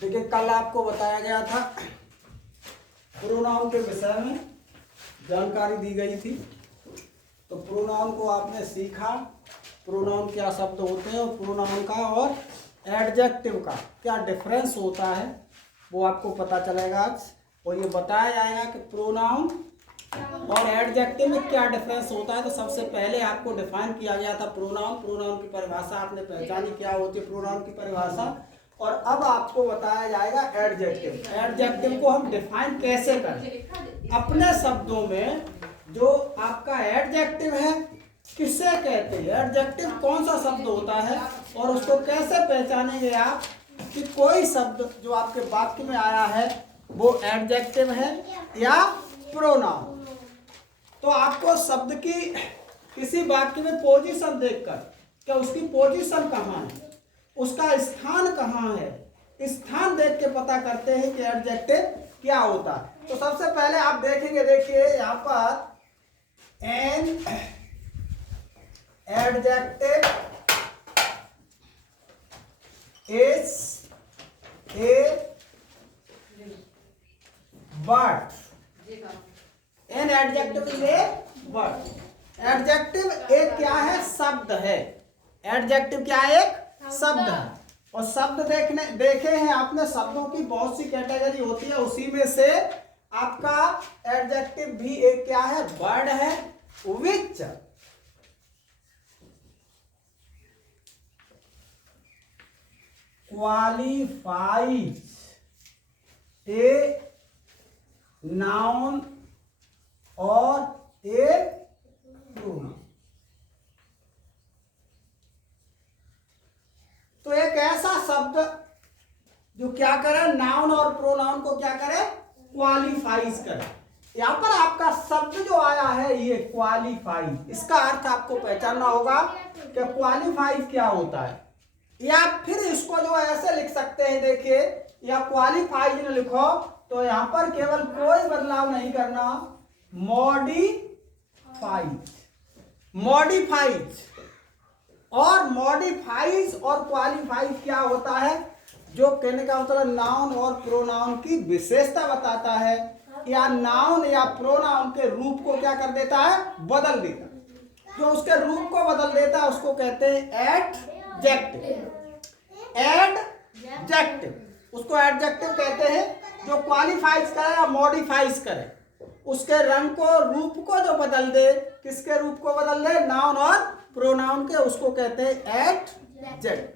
देखिए कल आपको बताया गया था प्रोनाउन के विषय में जानकारी दी गई थी। तो प्रोनाउन को आपने सीखा, प्रोनाउन क्या शब्द होते हैं और प्रोनाउन का और एडजेक्टिव का क्या डिफरेंस होता है वो आपको पता चलेगा आज। और ये बताया जाएगा कि प्रोनाउन और एडजेक्टिव में क्या डिफरेंस होता है। तो सबसे पहले आपको डिफाइन किया गया था प्रोनाउन की परिभाषा आपने पहचानी क्या होती है प्रोनाउन की परिभाषा। और अब आपको बताया जाएगा एडजेक्टिव। एडजेक्टिव को हम डिफाइन कैसे करें अपने शब्दों में। जो आपका एडजेक्टिव है किससे कहते हैं, एडजेक्टिव कौन सा शब्द होता है और उसको कैसे पहचानेंगे आप कि कोई शब्द जो आपके वाक्य में आया है वो एडजेक्टिव है या प्रोनाउन। तो आपको शब्द की किसी वाक्य में पोजीशन देखकर क्या उसकी पोजीशन कहाँ है, उसका स्थान कहाँ है, स्थान देख के पता करते हैं कि एडजेक्टिव क्या होता है। तो सबसे पहले आप देखेंगे, देखिए यहाँ पर an adjective is a word. An adjective is a word. Adjective एक क्या है, शब्द है। एडजेक्टिव क्या है, एक शब्द है। और शब्द देखे हैं आपने, शब्दों की बहुत सी कैटेगरी होती है, उसी में से आपका एडजेक्टिव भी एक क्या है, वर्ड है विच क्वालिफाइज ए नाउन और ए प्रोनाउन। तो एक ऐसा शब्द जो क्या करे, नाउन और प्रोनाउन को क्या करे, क्वालिफाइज करे। यहां पर आपका शब्द जो आया है ये क्वालिफाइज, इसका अर्थ आपको पहचानना होगा कि क्वालिफाइज क्या होता है। या फिर इसको जो ऐसे लिख सकते हैं, देखिए या क्वालिफाइज न लिखो तो यहां पर केवल कोई बदलाव नहीं करना, मॉडिफाइज। मॉडिफाइज और मॉडिफाइज और क्वालिफाइज क्या होता है, जो कहने का मतलब नाउन और प्रोनाउन की विशेषता बताता है, या नाउन या प्रोनाउन के रूप को क्या कर देता है, बदल देता है। जो उसके रूप को बदल देता है उसको कहते हैं एडजेक्टिव। एडजेक्टिव उसको एडजेक्टिव कहते हैं। जो क्वालिफाइज करे या मॉडिफाइज करे, उसके रंग को, रूप को जो बदल दे, किसके रूप को बदल दे, नाउन और प्रोनाउन के, उसको कहते हैं एडजेक्टिव।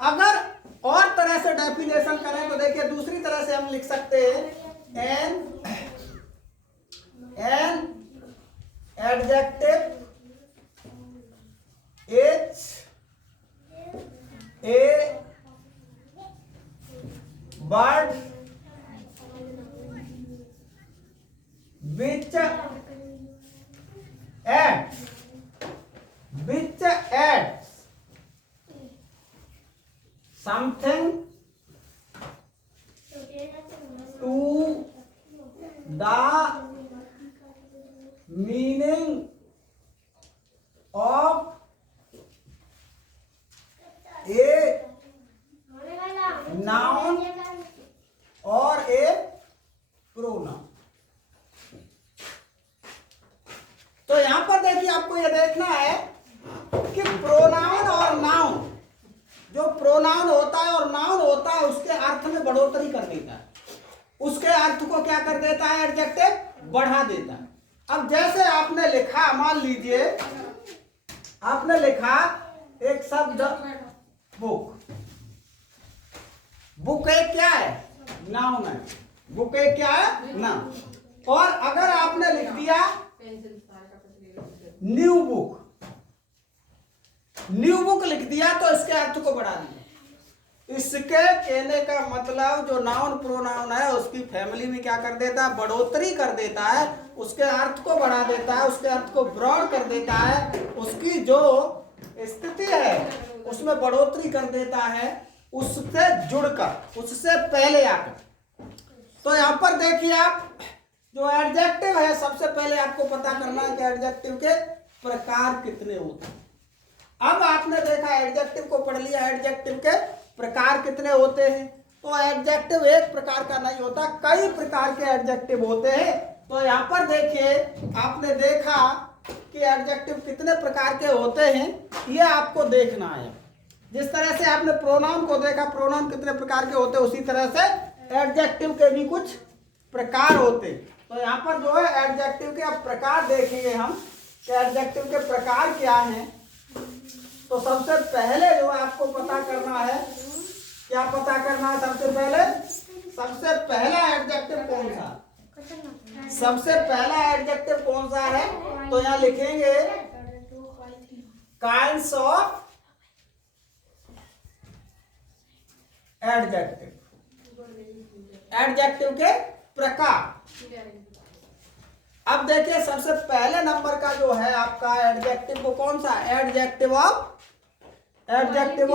अगर और तरह से डेफिनेशन करें तो देखिए दूसरी तरह से हम लिख सकते हैं an adjective is a word which adds something to the meaning of a noun or a pronoun। तो यहां पर देखिए आपको यह देखना है कि प्रोनाउन और नाउन, जो प्रोनाउन होता है और नाउन होता है उसके अर्थ में बढ़ोतरी कर देता है, उसके अर्थ को क्या कर देता है, एडजेक्टिव बढ़ा देता है। अब जैसे आपने लिखा, मान लीजिए आपने लिखा एक शब्द बुक। बुक एक क्या है, नाउन है। बुक एक क्या है, नाउन। और अगर आपने लिख दिया न्यू बुक, न्यू बुक लिख दिया तो इसके अर्थ को बढ़ा दिया। इसके कहने का मतलब जो नाउन प्रोनाउन है उसकी फैमिली में क्या कर देता है, बढ़ोतरी कर देता है, उसके अर्थ को बढ़ा देता है, उसके अर्थ को ब्रॉड कर देता है, उसकी जो स्थिति है उसमें बढ़ोतरी कर देता है, उससे जुड़कर, उससे पहले आकर। तो यहां पर देखिए आप, जो एडजेक्टिव है सबसे पहले आपको पता करना है कि एडजेक्टिव के प्रकार कितने होते हैं। अब आपने देखा एडजेक्टिव को पढ़ लिया, एडजेक्टिव के प्रकार कितने होते हैं। तो एडजेक्टिव एक प्रकार का नहीं होता, कई प्रकार के एडजेक्टिव होते हैं। तो यहाँ पर देखिए, आपने देखा कि एडजेक्टिव कितने प्रकार के होते हैं, ये आपको देखना है। जिस तरह से आपने प्रोनाउन को देखा, प्रोनाउन कितने प्रकार के होते हैं, उसी तरह से एडजेक्टिव के भी कुछ प्रकार होते। तो यहाँ पर जो है एडजेक्टिव के अब प्रकार देखेंगे हम कि एडजेक्टिव के प्रकार क्या हैं। तो सबसे पहले जो आपको पता करना है, क्या पता करना है सबसे पहले? सबसे पहला एडजेक्टिव कौन सा? सबसे पहला एडजेक्टिव कौन सा है? तो यहाँ लिखेंगे काइंड्स ऑफ एडजेक्टिव, एडजेक्टिव के प्रकार। अब देखिए सबसे पहले नंबर का जो है आपका एडजेक्टिव को कौन सा? Adjective of quality, adjective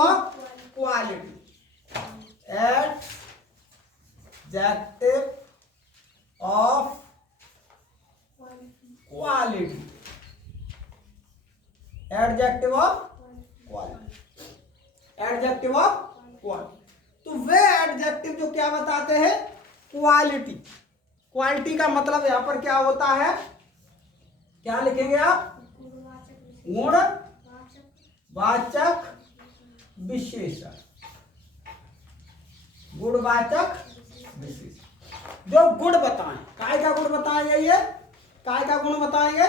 of quality, adjective of quality, adjective of quality. तो वे एडजेक्टिव जो क्या बताते हैं? क्वालिटी। क्वालिटी का मतलब यहां पर क्या होता है? क्या लिखेंगे आप? गुणवाचक विशेषण, गुणवाचक विशेषण जो गुण बताएं। काय का गुण बताएंगे? ये काय का गुण बताएंगे?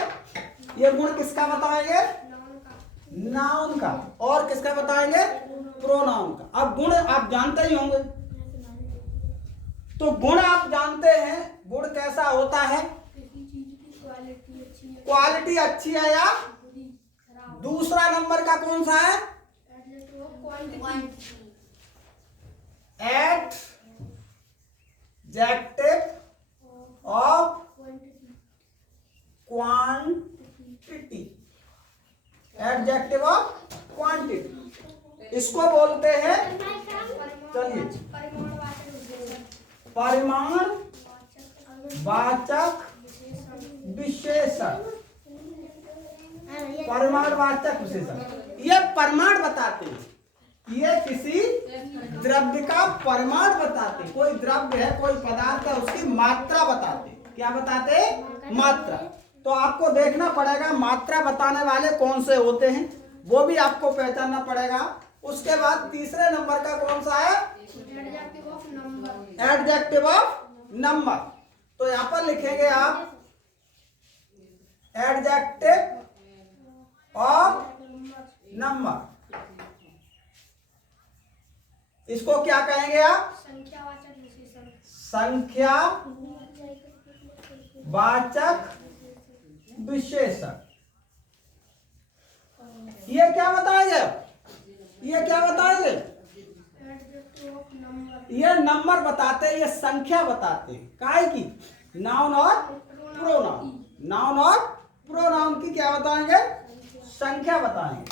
ये गुण किसका बताएंगे? नाउन का। और किसका बताएंगे? प्रोनाउन का। अब गुण आप जानते ही होंगे, तो गुण आप जानते हैं, गुण कैसा होता है? क्वालिटी अच्छी है या? दूसरा नंबर का कौन सा है? Adjective of quantity, adjective of quantity, इसको बोलते हैं, चलिए, परिमाणवाचक विशेषण, परिमाणवाचक विशेषण। ये परिमाण बताते हैं, ये किसी द्रव्य का परिमाण बताते। कोई द्रव्य है, कोई पदार्थ है, उसकी मात्रा बताते। क्या बताते? मात्रा। तो आपको देखना पड़ेगा मात्रा बताने वाले कौन से होते हैं, वो भी आपको पहचानना पड़ेगा। उसके बाद तीसरे नंबर का कौन सा है? Adjective of number. तो यहां पर लिखेंगे आप एडजेक्टिव ऑफ नंबर। इसको क्या कहेंगे आप? संख्यावाचक विशेषण, संख्यावाचक विशेषण। ये क्या बताएंगे? ये क्या बताएंगे? ये नंबर बताते, ये संख्या बताते। काय की? नाउन और प्रोनाउन, नाउन और प्रोनाउन की क्या बताएंगे? संख्या बताएंगे।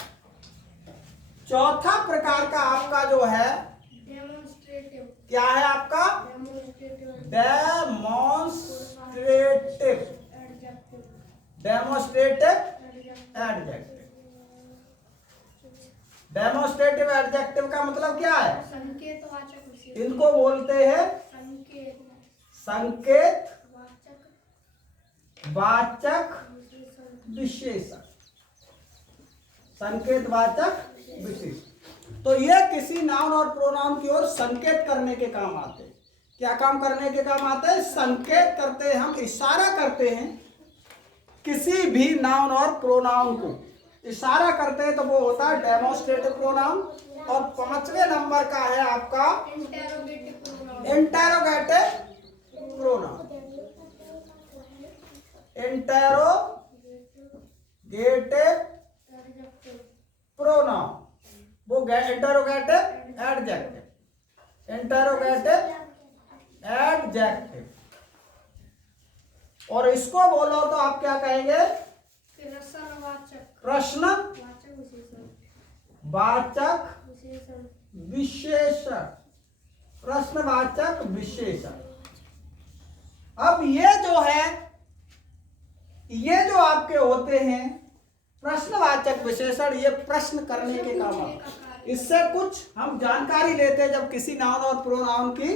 चौथा प्रकार का आपका जो है डेमोन्स्ट्रेटिव, क्या है आपका? Demonstrative, demonstrative adjective. Demonstrative adjective का मतलब क्या है? संकेतवाचक विशेषण, इनको बोलते हैं संकेतवाचक विशेषण, संकेतवाचक विशेषण। तो ये किसी नाउन और प्रोनाउन की ओर संकेत करने के काम आते हैं। क्या काम करने के काम आते हैं? संकेत करते हैं, हम इशारा करते हैं किसी भी नाउन और प्रोनाउन को इशारा करते हैं, तो वो होता है डेमोन्स्ट्रेटिव प्रोनाउन। और पांचवें नंबर का है आपका इंटेरोगेटिव प्रोनाउन, इंटेरोगेटिव प्रोनाउन, वो इंटेरोगेटिव एडजेक्टिव, इंटेरोगेटिव एडजेक्टिव। और इसको बोलो तो आप क्या कहेंगे? प्रश्नवाचक विशेषण, प्रश्नवाचक विशेषण। अब ये जो है, ये जो आपके होते हैं प्रश्नवाचक विशेषण, ये प्रश्न करने के काम आते हैं। इससे कुछ हम जानकारी लेते हैं जब किसी नाउन और प्रोनाउन की,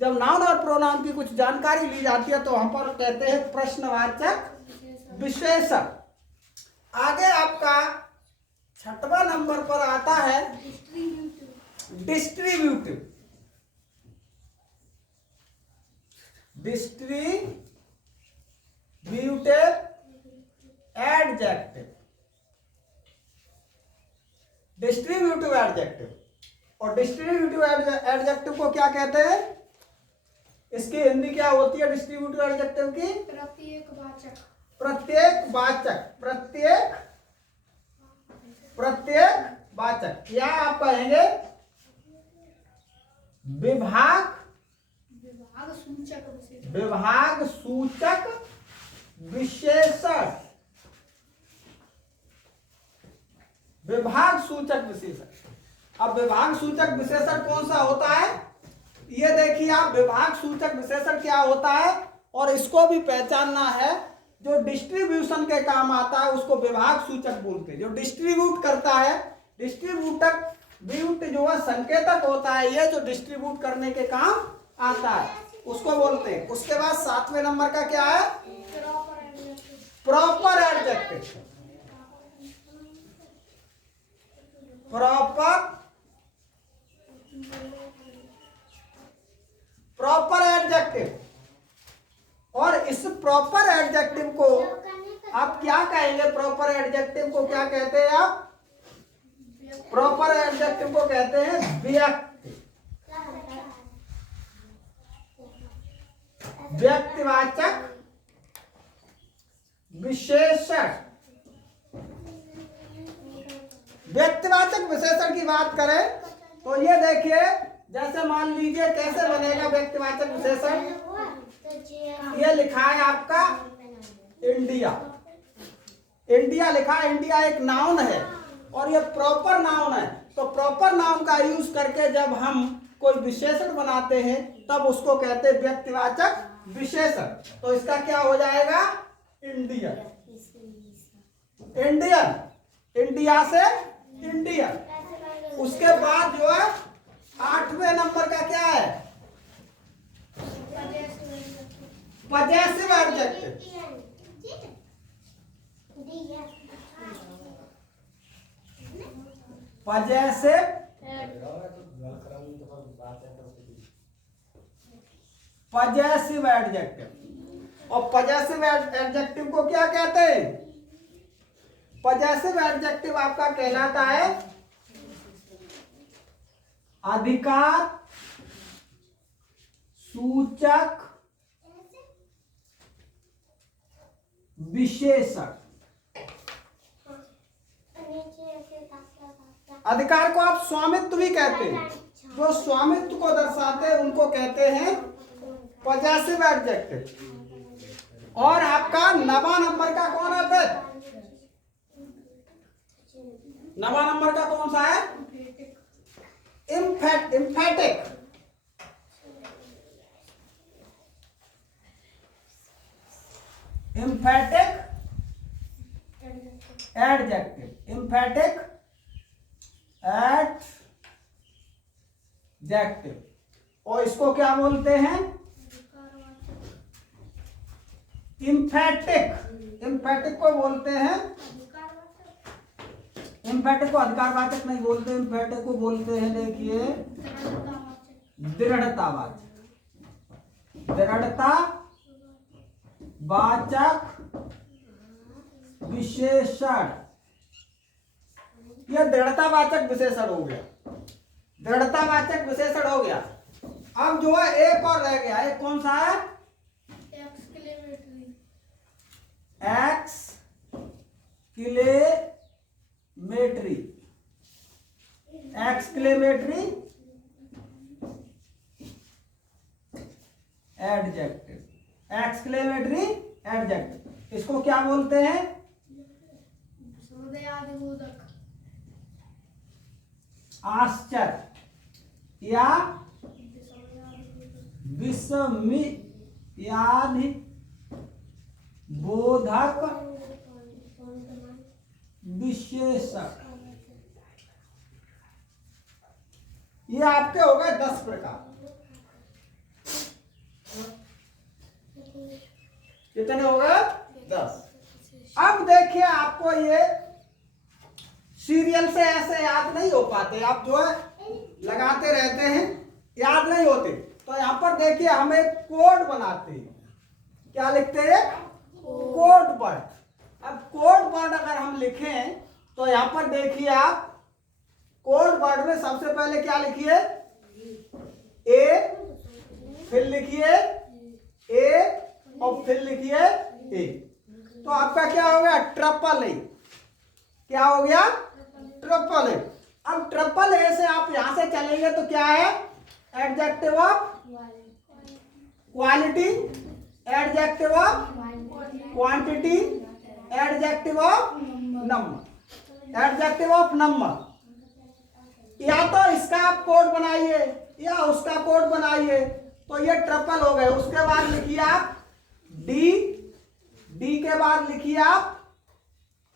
जब नाउन और प्रोनाउन की कुछ जानकारी ली जाती है तो हम पर कहते हैं प्रश्नवाचक विशेषण। आगे आपका 6वां नंबर पर आता है डिस्ट्रीब्यूटिव। Adjective, distributive adjective. और डिस्ट्रीब्यूटिव एडजेक्टिव को क्या कहते हैं? इसकी हिंदी क्या होती है डिस्ट्रीब्यूटिव एडजेक्टिव की? प्रत्येकवाचक। प्रत्येकवाचक या आप कहेंगे विभाग सूचक विशेषण। विभाग सूचक विशेषण। अब विभाग सूचक विशेषण कौन सा होता है ये देखिए आप। विभाग सूचक विशेषण क्या होता है और इसको भी पहचानना है। जो डिस्ट्रीब्यूशन के काम आता है उसको विभाग सूचक बोलते हैं। जो डिस्ट्रीब्यूट करता है, डिस्ट्रीब्यूट जो है संकेतक होता है, ये जो डिस्ट्रीब्यूट करने के काम आता है उसको बोलते हैं। उसके बाद 7वें नंबर का क्या है? Proper adjective. Proper adjective. और इस प्रॉपर एडजेक्टिव को आप क्या कहेंगे? प्रॉपर एडजेक्टिव को क्या कहते हैं आप? प्रॉपर एडजेक्टिव को कहते हैं व्यक्ति, व्यक्तिवाचक विशेषण। व्यक्तिवाचक विशेषण की बात करें तो ये देखिए, जैसे मान लीजिए कैसे बनेगा व्यक्तिवाचक विशेषण। ये लिखा है आपका इंडिया। इंडिया लिखा है। इंडिया एक नाउन है और ये प्रॉपर नाउन है। तो प्रॉपर नाउन का यूज करके जब हम कोई विशेषण बनाते हैं तब उसको कहते हैं व्यक्तिवाचक विशेषण। तो इसका क्या हो जाएगा? इंडियन। इंडियन, इंडिया से इंडियन। उसके बाद जो है 8वें नंबर का क्या है? Possessive adjective. Possessive adjective. और पजेसिव एडजेक्टिव को क्या कहते हैं? पजेसिव एडजेक्टिव आपका कहलाता है अधिकार सूचक विशेषण। अधिकार को आप स्वामित्व भी कहते हैं। जो स्वामित्व को दर्शाते हैं उनको कहते हैं पजेसिव एडजेक्टिव। और आपका 9वां नंबर का कौन है फिर? 9वां नंबर का कौन सा है? इम्फेटिक। एडजेक्टिव। Emphatic adjective. और इसको क्या बोलते हैं? इम्फेटिक को बोलते हैं, इम्फेटिक को अधिकारवाचक नहीं बोलते। इम्फेटिक को बोलते हैं देखिए दृढ़तावाचक। दृढ़तावाचक विशेषण। यह दृढ़तावाचक विशेषण हो गया। दृढ़तावाचक विशेषण हो गया। अब जो है एक और रह गया। एक कौन सा है? Exclamatory. Exclamatory adjective. Exclamatory adjective. इसको क्या बोलते हैं? आश्चर्य या विस्मयादि बोधक विशेषण। ये आपके हो गए 10 प्रकार। कितने हो गए? 10। अब देखिए आपको ये सीरियल से ऐसे याद नहीं हो पाते, आप जो है लगाते रहते हैं, याद नहीं होते। तो यहाँ पर देखिए हम एक कोड बनाते हैं। क्या लिखते हैं? Code word. अब कोड वर्ड अगर हम लिखें तो यहाँ पर देखिए आप कोड वर्ड में सबसे पहले क्या लिखिए? ए, फिर लिखिए ए और फिर लिखिए ए। तो आपका क्या हो गया? Triple A. क्या हो गया? Triple A. अब ट्रिपल ए से आप यहां से चलेंगे तो क्या है? Adjective of quality, adjective of quantity, adjective of number, adjective of number. या तो इसका आप कोड बनाइए या उसका कोड बनाइए, तो ये ट्रिपल हो गए। उसके बाद लिखिए आप डी, डी के बाद लिखिए आप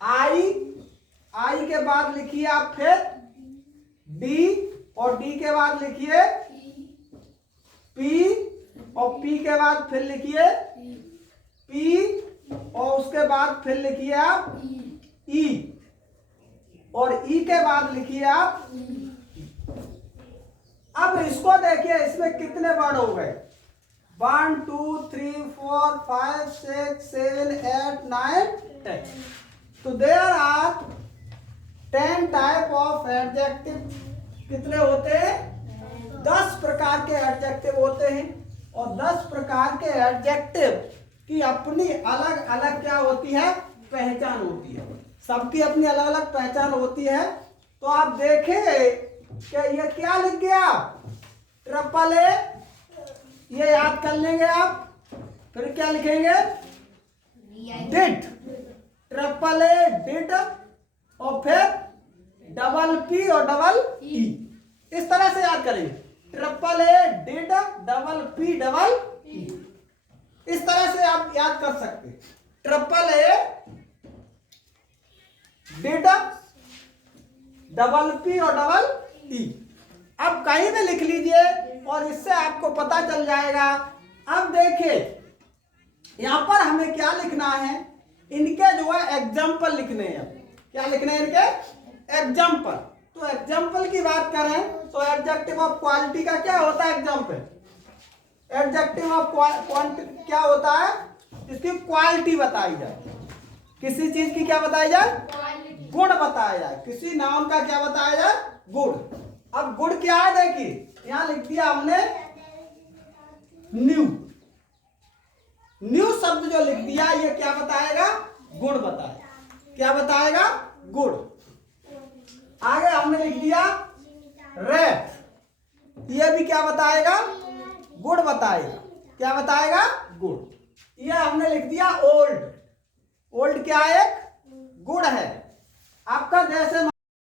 आई, आई के बाद लिखिए आप फिर डी, और डी के बाद लिखिए पी, और पी के बाद फिर लिखिए पी, और उसके बाद फिर लिखिए आप ई, और ई के बाद लिखिए आप। अब इसको देखिए इसमें कितने वर्ड हो गए? 1 2 3 4 5 6 7 8 9 10। तो there are 10 type of adjective. कितने होते हैं? 10 प्रकार के एडजेक्टिव होते हैं। और 10 प्रकार के एडजेक्टिव की अपनी अलग अलग क्या होती है? पहचान होती है। सबकी अपनी अलग अलग पहचान होती है। तो आप देखें कि ये क्या लिख गया? ट्रिपल ए, ये याद कर लेंगे आप। फिर क्या लिखेंगे? डिड, ट्रिपल ए डिड, और फिर डबल पी और डबल ई। इस तरह से याद करेंगे। Triple A did double P double E. इस तरह से आप याद कर सकते हैं। Triple A did double P और डबल ई। अब कहीं भी लिख लीजिए और इससे आपको पता चल जाएगा। अब देखिए यहां पर हमें क्या लिखना है? इनके जो है एग्जाम्पल लिखने हैं। क्या लिखने हैं इनके? एग्जाम्पल। तो एग्जाम्पल की बात करें तो एडजेक्टिव ऑफ क्वालिटी का क्या होता है? एग्जाम्पल। एडजेक्टिव ऑफ क्वांटिटी क्या होता है? इसकी क्वालिटी बताई जाए। किसी चीज की क्या बताई जाए? गुण बताया जाए। किसी नाम का क्या बताया जाए? गुण। अब गुण क्या है? देखिए यहां लिख दिया हमने न्यू। न्यू शब्द जो लिख दिया ये क्या बताएगा? गुण बताएगा। क्या बताएगा? गुण। आगे हमने लिख दिया रेड, ये भी क्या बताएगा? गुण बताएगा। क्या बताएगा? गुण। ये हमने लिख दिया ओल्ड। ओल्ड क्या है? गुण है। आपका जैसे